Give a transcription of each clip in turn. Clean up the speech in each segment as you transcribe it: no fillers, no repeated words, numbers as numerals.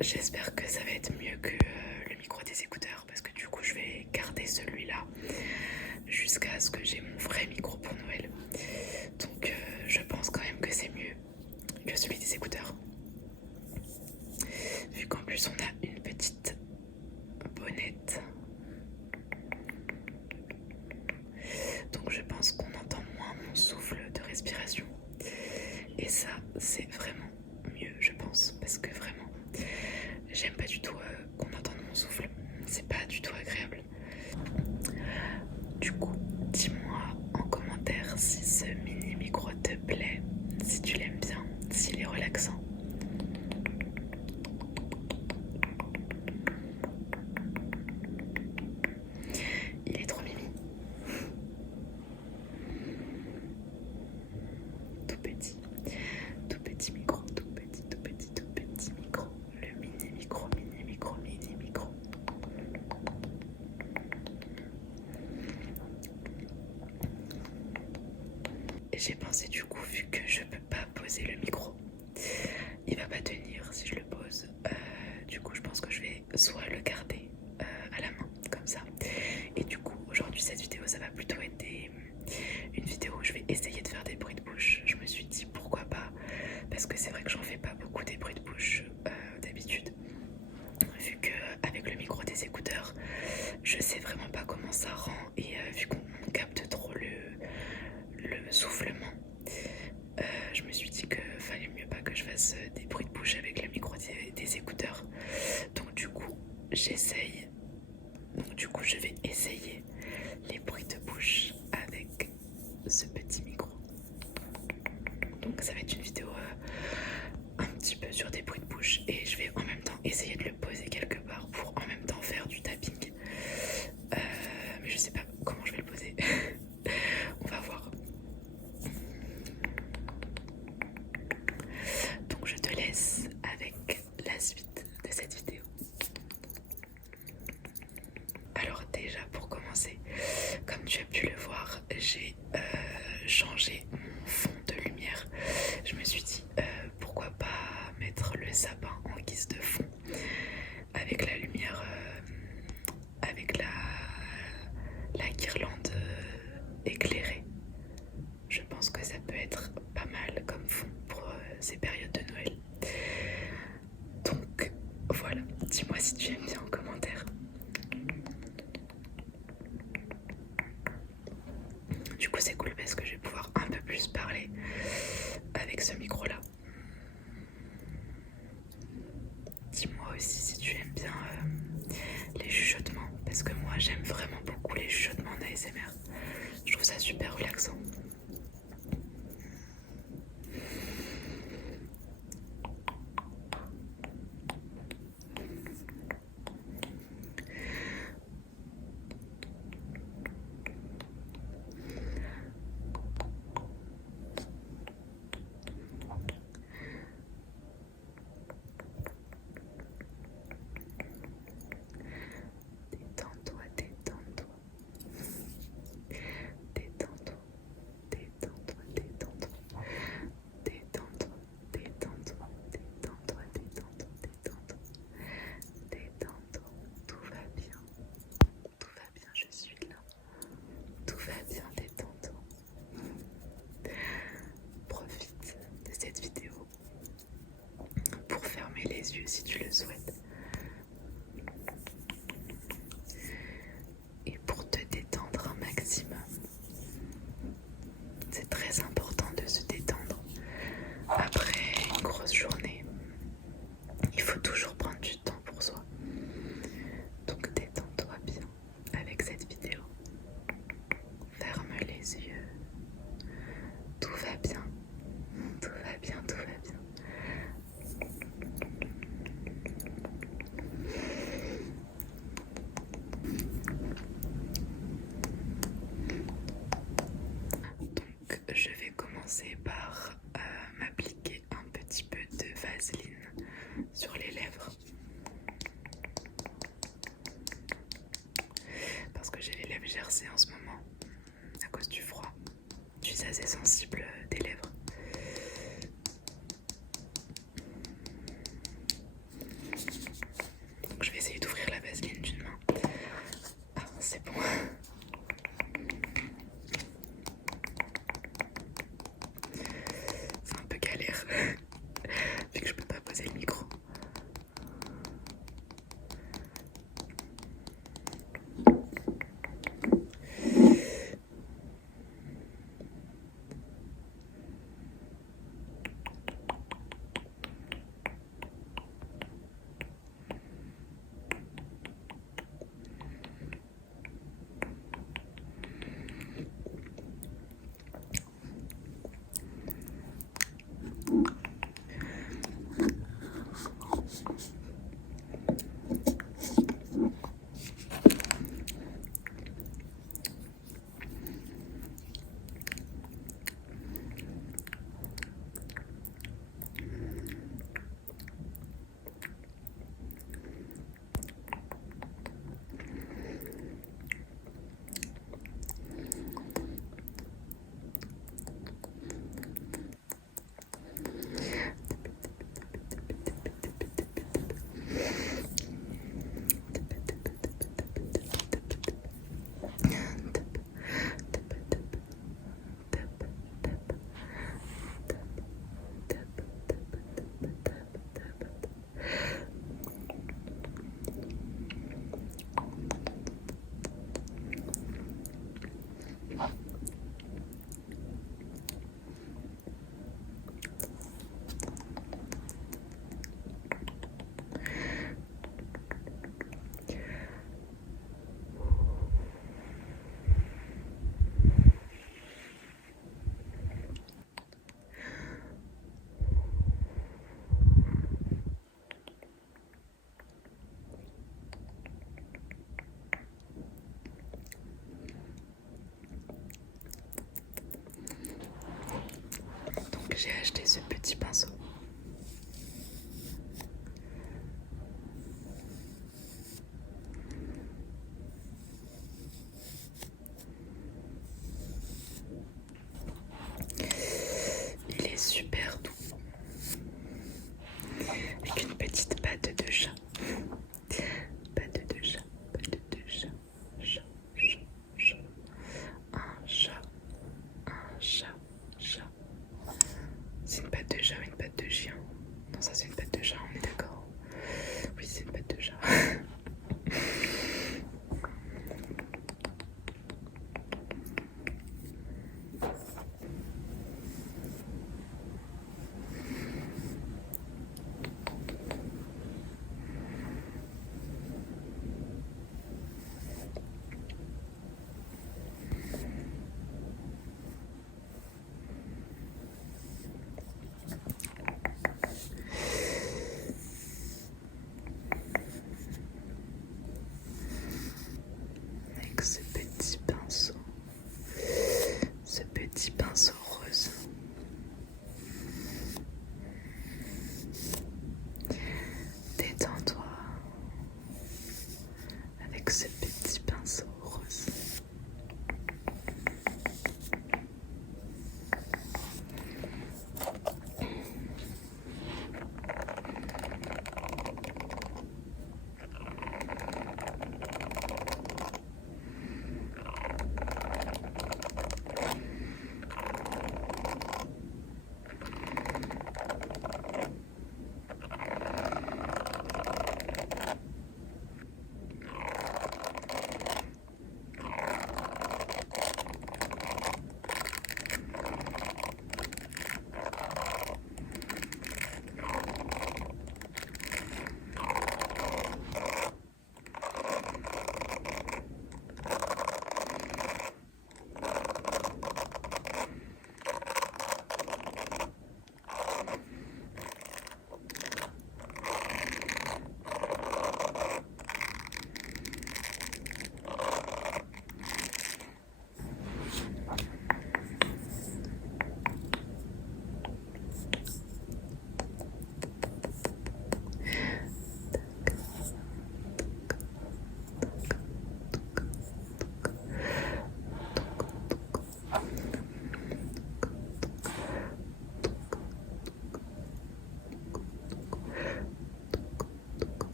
J'espère que ça va être mieux que le micro des écouteurs parce que du coup je vais garder celui-là jusqu'à ce que j'ai mon vrai micro pour Noël. Donc je pense quand même que c'est mieux que celui des écouteurs. Vu qu'en plus on a une petite bonnette. Donc je pense qu'on entend moins mon souffle de respiration. Et ça c'est vraiment mieux je pense parce que vraiment j'aime pas du tout qu'on entende mon souffle. C'est pas du tout agréable. Du coup, dis-moi en commentaire si ce mini micro te plaît, si tu l'aimes bien, s'il est relaxant. Il est trop mimi. Tout petit micro, tout petit micro. Le mini micro. Et j'ai pensé du coup, vu que je peux pas poser le micro, il va pas tenir si je le pose. Du coup, je pense que je vais soit le garder à la main, comme ça. Et du coup, aujourd'hui, cette vidéo, ça va plutôt être une vidéo où je vais essayer de faire des bruits de bouche. Je me suis dit pourquoi pas, parce que c'est vrai que j'en fais pas beaucoup des bruits de bouche d'habitude. Vu qu'avec le micro des écouteurs, je sais vraiment pas comment ça rend. Et vu qu'on capte trop le soufflement, je me suis dit que fallait mieux pas que je fasse des bruits de bouche avec le micro des écouteurs. Donc du coup j'essaye. Donc du coup je vais essayer les bruits de bouche avec ce petit micro. Donc ça va être une vidéo un petit peu sur des bruits de bouche et je vais en même temps essayer de le poser quelque part pour en même temps faire du tapping. Mais je sais pas comment je vais le poser. On va voir. Donc je te laisse avec la suite de cette vidéo. Alors déjà pour commencer, comme tu as pu le voir, j'ai changé mon fond de lumière. Je me suis dit pourquoi pas mettre le sapin en guise de fond avec la lumière, avec la guirlande éclairée. Je pense que ça peut être pas mal comme fond pour ces périodes de Noël. Donc voilà, dis-moi si tu aimes bien en commentaire. Du coup c'est cool parce que je vais pouvoir un peu plus parler avec ce micro là. Dis-moi aussi si tu aimes bien les chuchotements, parce que moi j'aime vraiment beaucoup les chuchotements en ASMR. Je trouve ça super relaxant. Détends-toi, détends-toi. Détends-toi, détends-toi, détends-toi. Détends-toi, détends-toi, détends-toi, détends-toi, détends-toi. Détends-toi, tout va bien. Tout va bien, je suis là. Tout va bien, détends-toi. Profite de cette vidéo pour fermer les yeux si tu le souhaites. Et pour te détendre un maximum. C'est très important de se détendre. Après une grosse journée, il faut toujours prendre du temps pour soi. Donc détends-toi bien avec cette vidéo. Ferme les yeux. Tout va bien. Tout va bien, tout va bien. petit pinceau. Il est super doux. Avec une petite patte de chat. Patte de chat, patte de chat. Chat, chat, chat. Un chat, chat. C'est une patte de chat ou une patte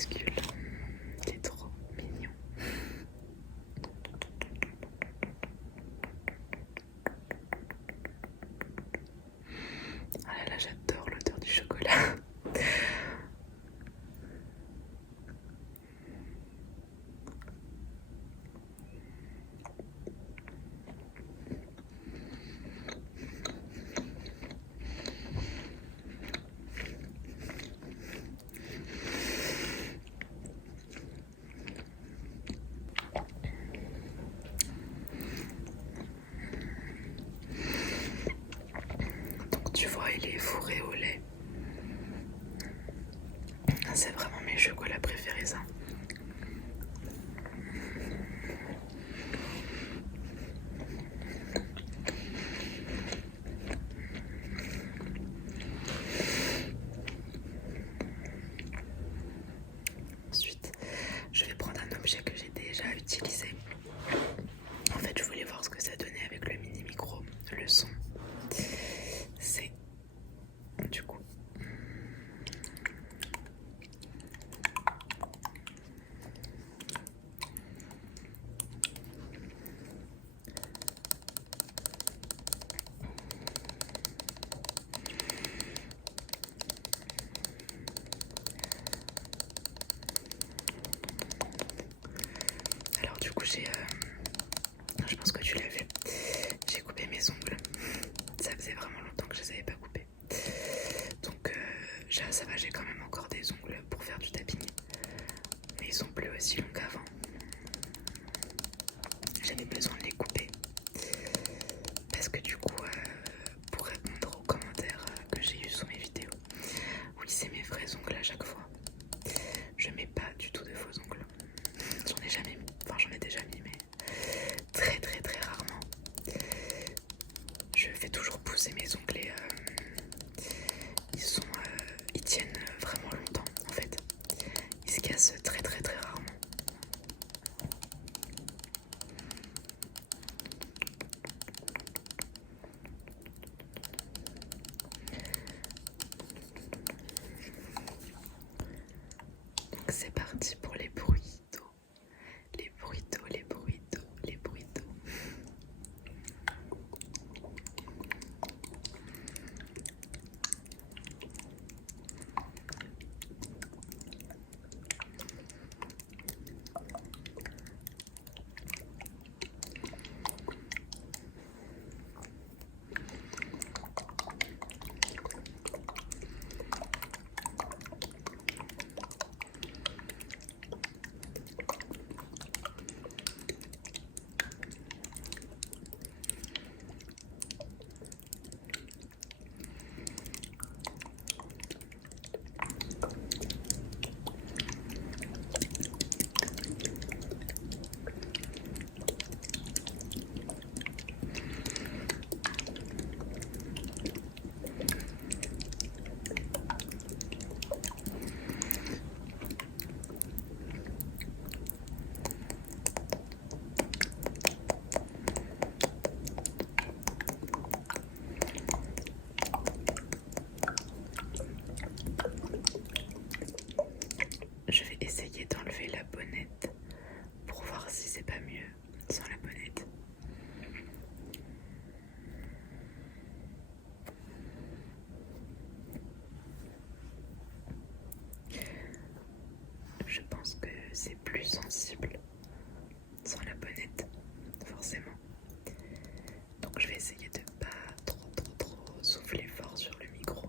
bascule. Il est trop mignon. Ah là là, j'adore l'odeur du chocolat. Donc tu vois, il est fourré au lait. C'est vraiment mes chocolats préférés, ça. Ensuite, je vais prendre un objet que j'ai déjà utilisé. En fait, je voulais voir ce que ça donnait avec le mini micro, le son. C'est du coup alors du coup je pense que tu l'as vu, j'ai coupé mes ongles. Ça faisait vraiment longtemps que je les avais pas coupés. Donc ça va, j'ai quand même encore des ongles pour faire du tapping. Mais ils sont plus aussi longs qu'avant. J'avais besoin de les couper. Parce que du coup, pour répondre aux commentaires que j'ai eu sous mes vidéos, oui, c'est mes vrais ongles à chaque fois. Je mets pas du tout de faux ongles. J'en ai jamais mis. Enfin, j'en ai déjà mis, mais très très très rarement. Je fais toujours pousser mes ongles et ils tiennent vraiment longtemps en fait. Ils se cassent très très très rarement. Donc c'est parti pour les bruits d'eau. Les bruits d'eau, les bruits d'eau, les bruits d'eau. Je vais essayer d'enlever la bonnette pour voir si c'est pas mieux sans la bonnette. Je pense que c'est plus sensible sans la bonnette, forcément. Donc je vais essayer de pas trop souffler fort sur le micro.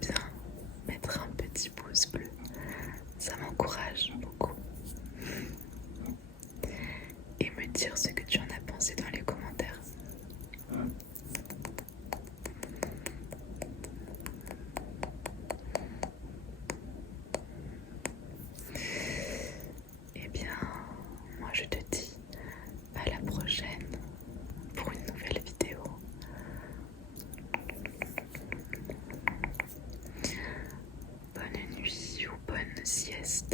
bien mettre un petit pouce bleu, ça m'encourage beaucoup. Et me dire ce que tu en as pensé dans les commentaires. Eh bien, moi je te dis à la prochaine pour une nouvelle vidéo. Bonne nuit ou bonne sieste.